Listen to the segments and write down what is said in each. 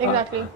Exactly.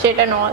shit and all.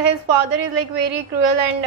his father is like very cruel and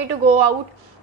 me to go out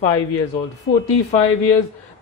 5 years old. 45 years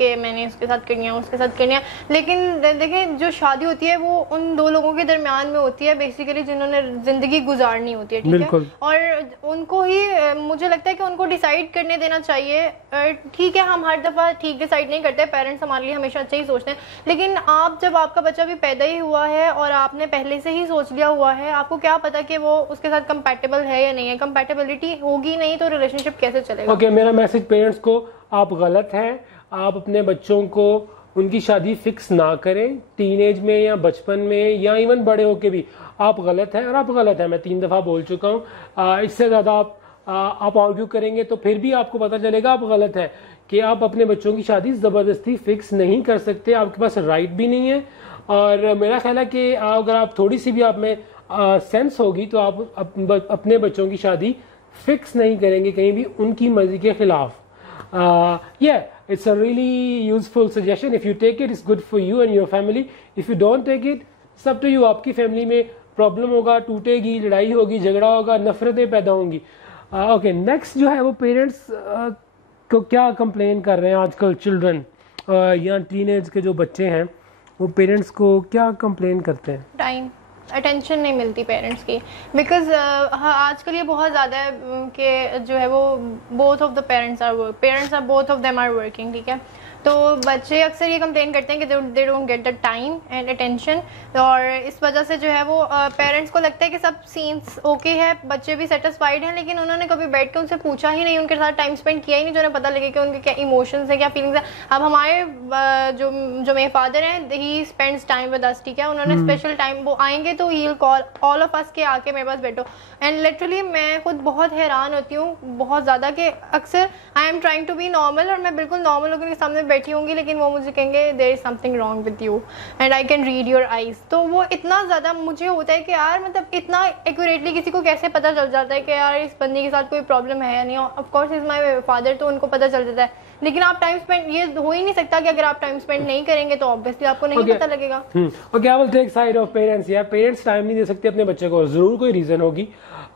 کہ میں نے اس کے ساتھ کرنی ہے اس کے ساتھ کرنی ہے. لیکن دیکھیں جو شادی ہوتی ہے وہ ان دو لوگوں کے درمیان میں ہوتی ہے بیسیکلی جنہوں نے زندگی گزارنی ہوتی ہے, ٹھیک ہے, اور ان کو ہی مجھے لگتا ہے کہ ان کو ڈیسائیڈ کرنے دینا چاہیے. ٹھیک ہے ہم ہر دفعہ ٹھیک ڈیسائیڈ نہیں کرتے, پیرنٹس ہمارے لیے ہمیشہ اچھا ہی سوچتے ہیں, لیکن آپ جب آپ کا بچہ بھی پیدا ہی ہوا ہے اور آپ نے پہلے سے ہی سوچ لیا ہوا ہے, آپ کو کیا پتا کہ وہ اس کے ساتھ کمپیٹیبل ہے یا نہیں ہے. کمپیٹیبلٹی ہوگی نہیں تو ریلیشن شپ کیسے چلے گا. اوکے, میرا میسج پیرنٹس کو, آپ غلط ہیں, آپ اپنے بچوں کو ان کی شادی فکس نہ کریں, ٹین ایج میں یا بچپن میں یا ایون بڑے ہو کے بھی. آپ غلط ہیں اور آپ غلط ہیں, میں 3 دفعہ بول چکا ہوں. اس سے زیادہ آپ آرگیو کریں گے تو پھر بھی آپ کو پتہ چلے گا آپ غلط ہیں, کہ آپ اپنے بچوں کی شادی زبردستی فکس نہیں کر سکتے, آپ کے پاس رائٹ بھی نہیں ہے. اور میرا خیال ہے کہ اگر آپ تھوڑی سی بھی آپ میں سینس ہوگی تو آپ اپنے بچوں کی شادی فکس نہیں کریں گے کہیں بھی ان کی مرضی کے خلاف. It's a really useful suggestion. If you take it, it's good for you and your family. If you don't take it, it's up to you. آپ کی فیملی میں پرابلم ہوگا, ٹوٹے گی, لڑائی ہوگی, جھگڑا ہوگا, نفرتیں پیدا ہوں گی. اوکے, نیکسٹ جو ہے وہ پیرنٹس کو کیا کمپلین کر رہے ہیں آج کل. چلڈرن یا ٹین ایج کے جو بچے ہیں وہ پیرنٹس کو کیا کمپلین کرتے ہیں؟ ٹائم, اٹینشن نہیں ملتی پیرنٹس کی, بیکاز آج کل یہ بہت زیادہ ہے کہ جو ہے وہ both of the parents are both of them are working, ٹھیک ہے. تو بچے اکثر یہ کمپلین کرتے ہیں کہ they don't get the time and attention, اور اس وجہ سے جو ہے وہ پیرنٹس کو لگتا ہے کہ سب سینس اوکے ہے, بچے بھی سیٹسفائڈ ہیں, لیکن انہوں نے کبھی بیٹھ کے ان سے پوچھا ہی نہیں, ان کے ساتھ ٹائم اسپینڈ کیا ہی نہیں جو انہیں پتہ لگے کہ ان کے کیا ایموشنس ہیں, کیا فیلنگس ہیں. اب ہمارے جو میرے فادر ہیں, ہی اسپینڈس ٹائم ود اس, ٹھیک ہے, انہوں نے اسپیشل ٹائم, وہ آئیں گے تو ہی ول کال آل آف اس کہ آ کے میرے پاس بیٹھو. اینڈ لٹرلی میں خود بہت حیران ہوتی ہوں بہت زیادہ کہ اکثر I am trying to be normal, اور میں بالکل نارمل لوگوں کے سامنے بیٹھی ہوں گی, لیکن وہ مجھے کہیں گے there is something wrong with you and I can read your eyes. تو وہ اتنا زیادہ مجھے ہوتا ہے کہ یار مطلب اتنا ایکوریٹلی کسی کو کیسے پتہ چل جاتا ہے کہ یار اس بندے کے ساتھ کوئی پرابلم ہے یا نہیں. Of course is my father, تو ان کو پتہ چل جاتا ہے, لیکن آپ ٹائم اسپینڈ, یہ ہو ہی نہیں سکتا کہ اگر آپ ٹائم اسپینڈ نہیں کریں گے تو آبویسلی آپ کو نہیں پتہ لگے گا. Okay, I will take side of parents. یا پیرنٹس ٹائم نہیں دے سکتے اپنے بچے کو, ضرور کوئی ریزن ہوگی,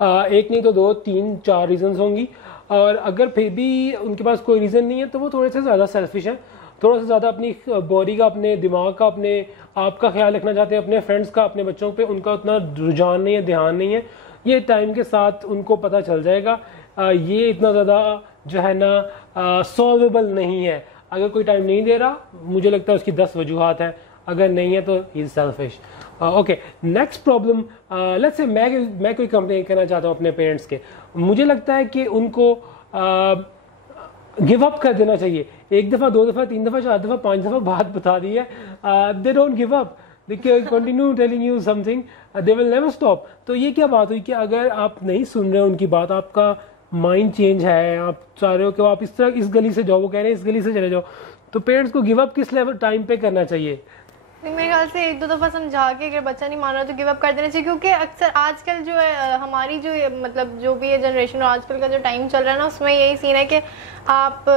ایک نہیں تو 2 3 4 ریزنز ہوں گی, اور اگر پھر بھی ان کے پاس کوئی ریزن نہیں ہے تو وہ تھوڑے سے زیادہ سیلفش ہیں, تھوڑا سا زیادہ اپنی باڈی کا, اپنے دماغ کا, اپنے آپ کا خیال رکھنا چاہتے ہیں, اپنے فرینڈس کا, اپنے بچوں پہ ان کا اتنا رجحان نہیں ہے, دھیان نہیں ہے. یہ ٹائم کے ساتھ ان کو پتہ چل جائے گا. یہ اتنا زیادہ جو ہے نا سالویبل نہیں ہے. اگر کوئی ٹائم نہیں دے رہا, مجھے لگتا ہے اس کی 10 وجوہات ہیں, اگر نہیں ہے تو he is selfish. Okay, next problem, let's say میں کوئی کمپلین کرنا چاہتا ہوں اپنے پیرنٹس کے. مجھے لگتا ہے کہ ان کو گیو اپ کر دینا چاہیے. 1 دفعہ 2 دفعہ 3 دفعہ 4 دفعہ 5 دفعہ بات بتا دی ہے, they don't give up, they continue telling you some thing, they will never stop. تو یہ کیا بات ہوئی کہ اگر آپ نہیں سن رہے ان کی بات, آپ کا مائنڈ چینج ہے, آپ چاہ رہے ہو کہ آپ اس طرح اس گلی سے جاؤ, وہ کہہ رہے ہیں اس گلی سے چلے جاؤ, تو پیرنٹس کو گیو اپ کس لیول ٹائم پہ کرنا چاہیے؟ میرے خیال سے 1 2 دفعہ سمجھا کے اگر بچہ نہیں مان رہا تو گیو اپ کر دینا چاہیے, کیونکہ اکثر آج کل جو ہے ہماری جو مطلب جو بھی یہ جنریشن اور آج کل کا جو ٹائم چل رہا ہے نا, اس میں یہی سین ہے کہ آپ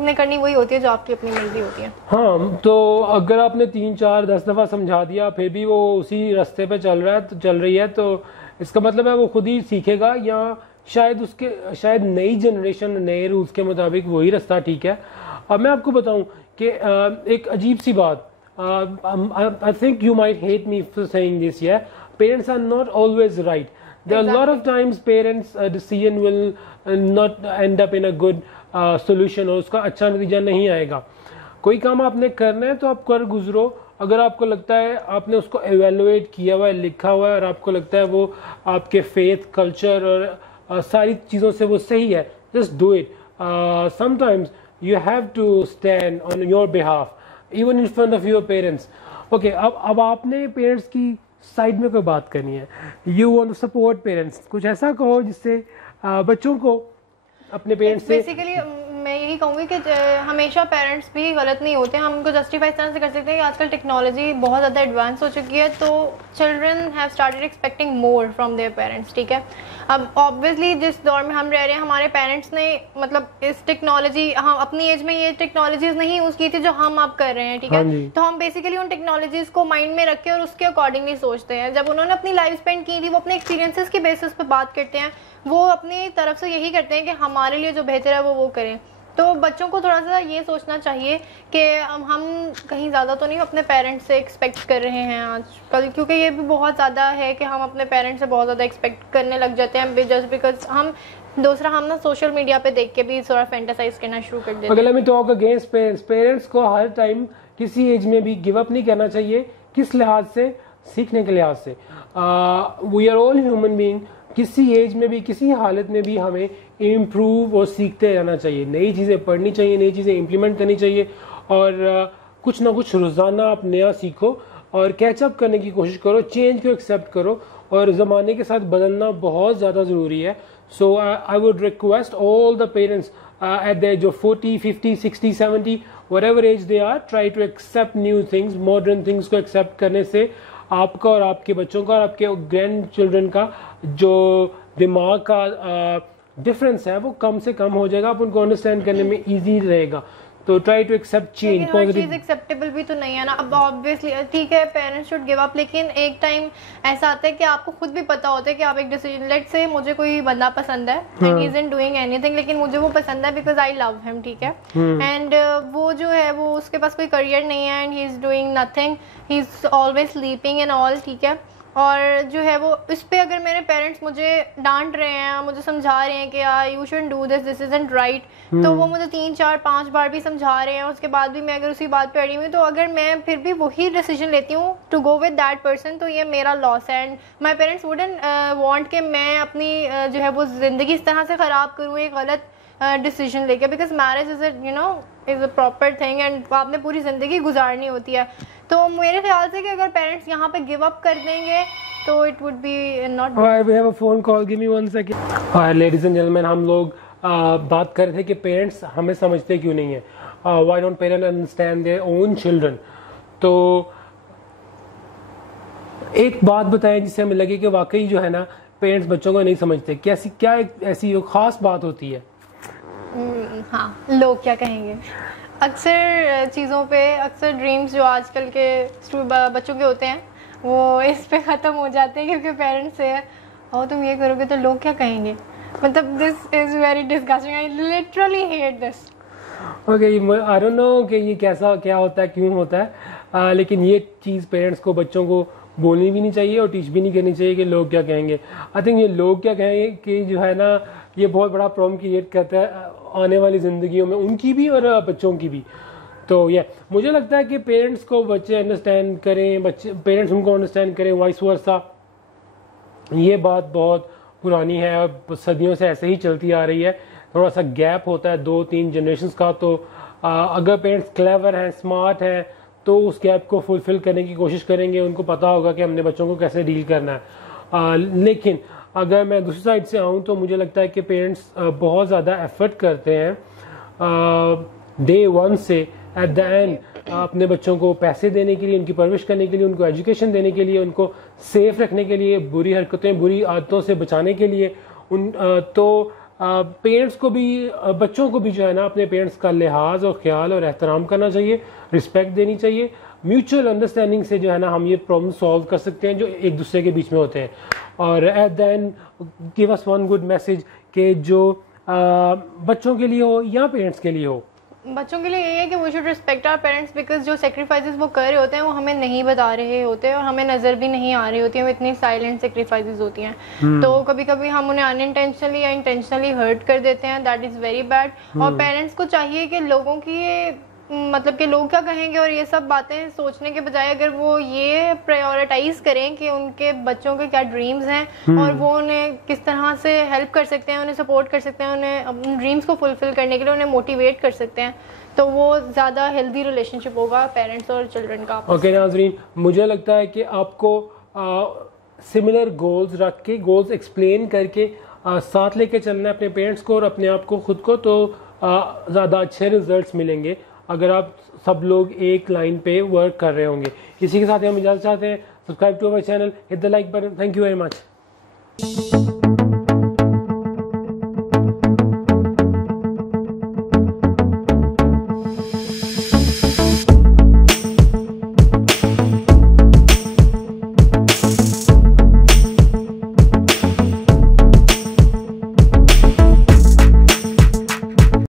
نے کرنی وہی ہوتی ہے جو آپ کی اپنی مرضی ہوتی ہے. ہاں, تو اگر آپ نے 3 4 10 دفعہ سمجھا دیا پھر بھی وہ اسی راستے پہ چل رہی ہے تو اس کا مطلب ہے وہ خود ہی سیکھے گا, یا شاید نئی جنریشن نئے رولز کے مطابق وہی راستہ ٹھیک ہے. اب میں آپ کو بتاؤں کہ ایک عجیب سی بات, I think you might hate me for saying this, yeah, parents are not always right. There are a lot of times parents decision will not end up in a good solution, اور اس کا اچھا نتیجہ نہیں آئے گا. کوئی کام آپ نے کرنا ہے تو آپ کر گزرو, اگر آپ کو لگتا ہے آپ نے اس کو ایویلویٹ کیا ہوا ہے, لکھا ہوا ہے, اور آپ کو لگتا ہے وہ آپ کے فیتھ, کلچر اور ساری چیزوں سے وہ صحیح ہے, just do it. Sometimes you have to stand on your behalf even in front of your parents. Okay, اب آپ نے پیرنٹس کی سائڈ میں کوئی بات کرنی ہے, you want to support parents, کچھ ایسا کہو جس سے بچوں کو اپنے پیرنٹس سے. بیسیکلی میں یہی کہوں گی کہ ہمیشہ پیرنٹس بھی غلط نہیں ہوتے, ہم ان کو جسٹیفائی اس طرح سے کر سکتے ہیں کہ آج کل ٹیکنالوجی بہت زیادہ ایڈوانس ہو چکی ہے, تو children have started expecting more from their parents, ٹھیک ہے. اب آبویسلی جس دور میں ہم رہ رہے ہیں, ہمارے پیرنٹس نے مطلب اس ٹیکنالوجی, ہم اپنی ایج میں یہ ٹیکنالوجیز نہیں یوز کی تھی جو ہم اب کر رہے ہیں, ٹھیک ہے. تو ہم بیسیکلی ان ٹیکنالوجیز کو مائنڈ میں رکھ کے اور اس کے اکارڈنگلی سوچتے ہیں. جب انہوں نے اپنی لائف اسپینڈ کی تھی, وہ اپنے ایکسپیرینسز کے بیسس پہ بات کرتے ہیں, وہ اپنی طرف سے یہی کرتے ہیں کہ ہمارے لیے جو بہتر ہے وہ کریں. تو بچوں کو تھوڑا سا یہ سوچنا چاہیے کہ ہم کہیں زیادہ تو نہیں اپنے پیرنٹس سے ایکسپیکٹ کر رہے ہیں آج کل, کیونکہ یہ بھی بہت زیادہ ہے کہ ہم اپنے پیرنٹس سے بہت زیادہ ایکسپیکٹ کرنے لگ جاتے ہیں جسٹ بیکاز ہم نا سوشل میڈیا پہ دیکھ کے بھی تھوڑا فینٹاسائز کرنا شروع کر دیتے ہیں. اگر ہمیں ٹاک اگینسٹ پیرنٹس کو ہر ٹائم کسی ایج میں بھی گیو اپ نہیں کرنا چاہیے. کس لحاظ سے؟ سیکھنے کے لحاظ سے. We are all human being. کسی ایج میں بھی کسی حالت میں بھی ہمیں امپروو اور سیکھتے رہنا چاہیے, نئی چیزیں پڑھنی چاہیے, نئی چیزیں امپلیمنٹ کرنی چاہیے, اور کچھ نہ کچھ روزانہ آپ نیا سیکھو اور کیچ اپ کرنے کی کوشش کرو, چینج کو ایکسیپٹ کرو, اور زمانے کے ساتھ بدلنا بہت زیادہ ضروری ہے. So I would request all the parents at the age of 40, 50, 60, 70, whatever age they are, try to accept new things, modern things کو accept کرنے سے آپ کا اور آپ کے بچوں کا اور آپ کے گرینڈ چلڈرن کا جو دماغ کا ڈفرینس ہے وہ کم سے کم ہو جائے گا, آپ ان کو انڈرسٹینڈ کرنے میں ایزی رہے گا. تو ٹرائی ٹو ایکسیپٹ چینج. ہر چیز ایکسیپٹیبل بھی تو نہیں ہے نا. اب آبویسلی ٹھیک ہے پیرنٹس شوڈ گیو اپ, لیکن ایک ٹائم ایسا آتا ہے کہ آپ کو خود بھی پتا ہوتا ہے کہ آپ ایک ڈیسیژن, لیٹ سے مجھے کوئی بندہ پسند ہے and he isn't doing any thing, لیکن مجھے وہ پسند ہے بیکاز آئی لو ہم, ٹھیک ہے, اینڈ وہ جو ہے وہ اس کے پاس کوئی کریئر نہیں ہے and he is doing nothing, he is always sleeping and all, ٹھیک ہے, اور جو ہے وہ اس پہ اگر میرے پیرنٹس مجھے ڈانٹ رہے ہیں, مجھے سمجھا رہے ہیں کہ you shouldn't do this, this isn't right, تو وہ مجھے 3 4 5 بار بھی سمجھا رہے ہیں, اس کے بعد بھی میں اگر اسی بات پہ اڑی ہوئی, تو اگر میں پھر بھی وہی ڈیسیجن لیتی ہوں to go with that person, تو یہ میرا لاس ہے. And my parents wouldn't want کہ میں اپنی جو ہے وہ زندگی اس طرح سے خراب کروں ایک غلط ڈیسیجن لے کے, because marriage is a proper thing and آپ نے پوری زندگی گزارنی ہوتی ہے. تو میرے خیال سے کہ اگر پیرنٹس یہاں پہ گیو اپ کر دیں گے تو it would be not. We have a phone call, give me 1 second. Ladies and gentlemen, ہم لوگ بات کر رہے تھے کہ پیرنٹس ہمیں سمجھتے کیوں نہیں ہیں. Why don't parents understand their own children? تو ایک بات بتائیں جس سے ہمیں لگے کہ واقعی جو ہے نا پیرنٹس بچوں کو نہیں سمجھتے. کیا ایسی خاص بات ہوتی ہے؟ ہاں, لوگ کیا کہیں گے. اکثر چیزوں پہ, اکثر ڈریمز جو آج کل کے بچوں کے ہوتے ہیں وہ اس پہ ختم ہو جاتے ہیں کیونکہ پیرنٹس سے تم یہ کرو گے تو لوگ کیا کہیں گے. مطلب this is very disgusting, I literally hate this. Okay, I don't know کہ یہ کیا ہوتا ہے, کیوں ہوتا ہے, لیکن یہ چیز پیرنٹس کو بچوں کو بولنی بھی نہیں چاہیے اور ٹیچ بھی نہیں کرنی چاہیے کہ لوگ کیا کہیں گے. آئی تھنک یہ لوگ کیا کہیں گے کہ جو ہے نا یہ بہت بڑا پرابلم کریٹ کرتا ہے آنے والی زندگیوں میں, ان کی بھی اور بچوں کی بھی. تو یہ مجھے لگتا ہے کہ پیرنٹس کو بچے انڈرسٹینڈ کریں, پیرنٹس ان کو انڈرسٹینڈ کریں, وائس ورسا. یہ بات بہت پرانی ہے اور صدیوں سے ایسے ہی چلتی آ رہی ہے. تھوڑا سا گیپ ہوتا ہے 2-3 جنریشنز کا, تو اگر پیرنٹس کلیور ہیں, اسمارٹ ہیں, تو اس گیپ کو فلفل کرنے کی کوشش کریں گے. ان کو پتا ہوگا کہ ہم نے بچوں کو کیسے ڈیل کرنا ہے. لیکن اگر میں دوسری سائڈ سے آؤں تو مجھے لگتا ہے کہ پیرنٹس بہت زیادہ ایفرٹ کرتے ہیں ڈے 1 سے ایٹ دا اینڈ اپنے بچوں کو پیسے دینے کے لیے, ان کی پرورش کرنے کے لیے, ان کو ایجوکیشن دینے کے لیے, ان کو سیف رکھنے کے لیے, بری حرکتیں, بری عادتوں سے بچانے کے لیے. تو پیرنٹس کو بھی, بچوں کو بھی جو ہے نا اپنے پیرنٹس کا لحاظ اور خیال اور احترام کرنا چاہیے, رسپیکٹ دینی چاہیے. میوچل انڈرسٹینڈنگ سے جو ہے نا ہم یہ پرابلم سالو کر سکتے ہیں جو ایک دوسرے کے بیچ میں ہوتے ہیں. اور at the end give us one good message کہ جو بچوں کے لیے ہو یا پیرنٹس کے لیے ہو, بچوں کے لیے یہ ہے کہ we should respect our parents, because جو سیکریفائسز وہ کر رہے ہوتے ہیں وہ ہمیں نہیں بتا رہے ہوتے اور ہمیں نظر بھی نہیں آ رہی ہوتی ہیں, وہ اتنی سائلنٹ سیکریفائسز ہوتی ہیں. تو کبھی کبھی ہم انہیں ان انٹینشنلی یا انٹینشنلی ہرٹ کر دیتے ہیں, دیٹ از ویری بیڈ. اور پیرنٹس کو چاہیے کہ لوگوں کی مطلب کہ لوگ کیا کہیں گے اور یہ سب باتیں سوچنے کے بجائے اگر وہ یہ پرائیورٹائز کریں کہ ان کے بچوں کے کیا ڈریمز ہیں اور وہ انہیں کس طرح سے ہیلپ کر سکتے ہیں, انہیں سپورٹ کر سکتے ہیں, انہیں اپنے ڈریمز کو فلفل کرنے کے لیے انہیں موٹیویٹ کر سکتے ہیں, تو وہ زیادہ ہیلدی ریلیشن شپ ہوگا پیرنٹس اور چلڈرن کا. اوکے ناظرین, مجھے لگتا ہے کہ آپ کو سملر گولز رکھ کے, گولز ایکسپلین کر کے ساتھ لے کے چلنا ہے اپنے پیرنٹس کو اور اپنے آپ کو, خود کو, تو زیادہ اچھے ریزلٹس ملیں گے اگر آپ سب لوگ ایک لائن پہ ورک کر رہے ہوں گے. اسی کے ساتھ ہم اجازت چاہتے ہیں. Subscribe to our channel, hit the like button. Thank you very much.